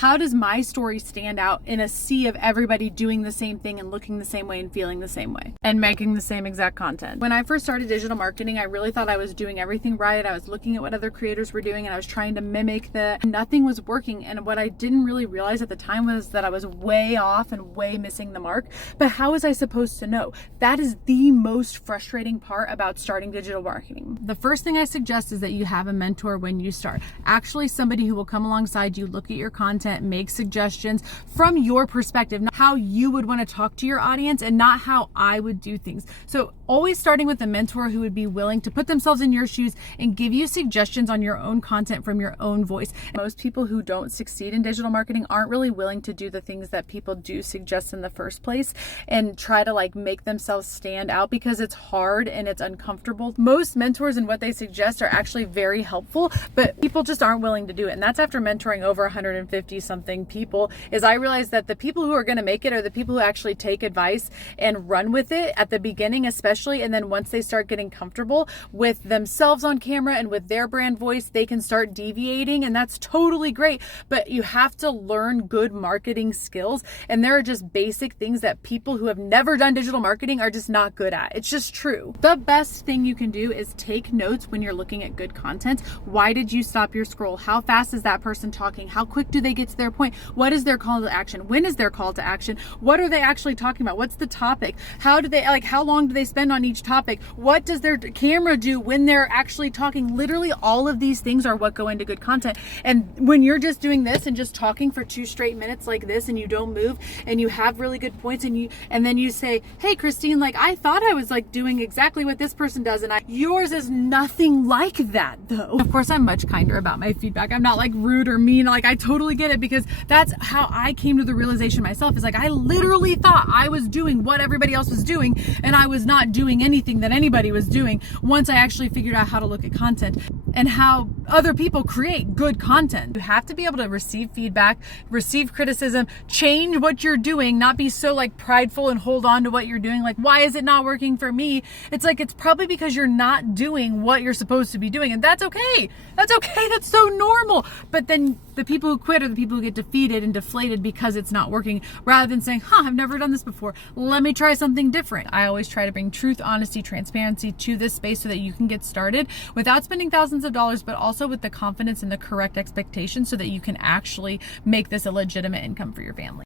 How does my story stand out in a sea of everybody doing the same thing and looking the same way and feeling the same way and making the same exact content? When I first started digital marketing, I really thought I was doing everything right. I was looking at what other creators were doing and I was trying to mimic nothing was working. And what I didn't really realize at the time was that I was way off and way missing the mark. But how was I supposed to know? That is the most frustrating part about starting digital marketing. The first thing I suggest is that you have a mentor when you start. Actually, somebody who will come alongside you, look at your content, make suggestions from your perspective, not how you would want to talk to your audience and not how I would do things. So always starting with a mentor who would be willing to put themselves in your shoes and give you suggestions on your own content from your own voice. Most people who don't succeed in digital marketing aren't really willing to do the things that people do suggest in the first place and try to make themselves stand out because it's hard and it's uncomfortable. Most mentors and what they suggest are actually very helpful, but people just aren't willing to do it. And that's after mentoring over 150 something people, is I realized that the people who are going to make it are the people who actually take advice and run with it at the beginning, especially. And then once they start getting comfortable with themselves on camera and with their brand voice, they can start deviating, and that's totally great. But you have to learn good marketing skills, and there are just basic things that people who have never done digital marketing are just not good at. It's just true. The best thing you can do is take notes when you're looking at good content. Why did you stop your scroll? How fast is that person talking? How quick do they get to their point? What is their call to action? When is their call to action? What are they actually talking about? What's the topic? How do they how long do they spend on each topic? What does their camera do when they're actually talking? Literally all of these things are what go into good content. And when you're just doing this and just talking for 2 straight minutes like this and you don't move and you have really good points and then you say, hey Christine, I thought I was doing exactly what this person does, and yours is nothing like that though. Of course, I'm much kinder about my feedback. I'm not rude or mean. I totally get it, because that's how I came to the realization myself, is I literally thought I was doing what everybody else was doing and I was not doing anything that anybody was doing once I actually figured out how to look at content and how other people create good content. You have to be able to receive feedback, receive criticism, change what you're doing, not be so prideful and hold on to what you're doing. Why is it not working for me? It's it's probably because you're not doing what you're supposed to be doing, and that's okay. That's okay. That's so normal. But then the people who quit are the people who get defeated and deflated because it's not working, rather than saying, I've never done this before. Let me try something different. I always try to bring truth, honesty, transparency to this space so that you can get started without spending thousands of dollars, but also with the confidence and the correct expectations so that you can actually make this a legitimate income for your family.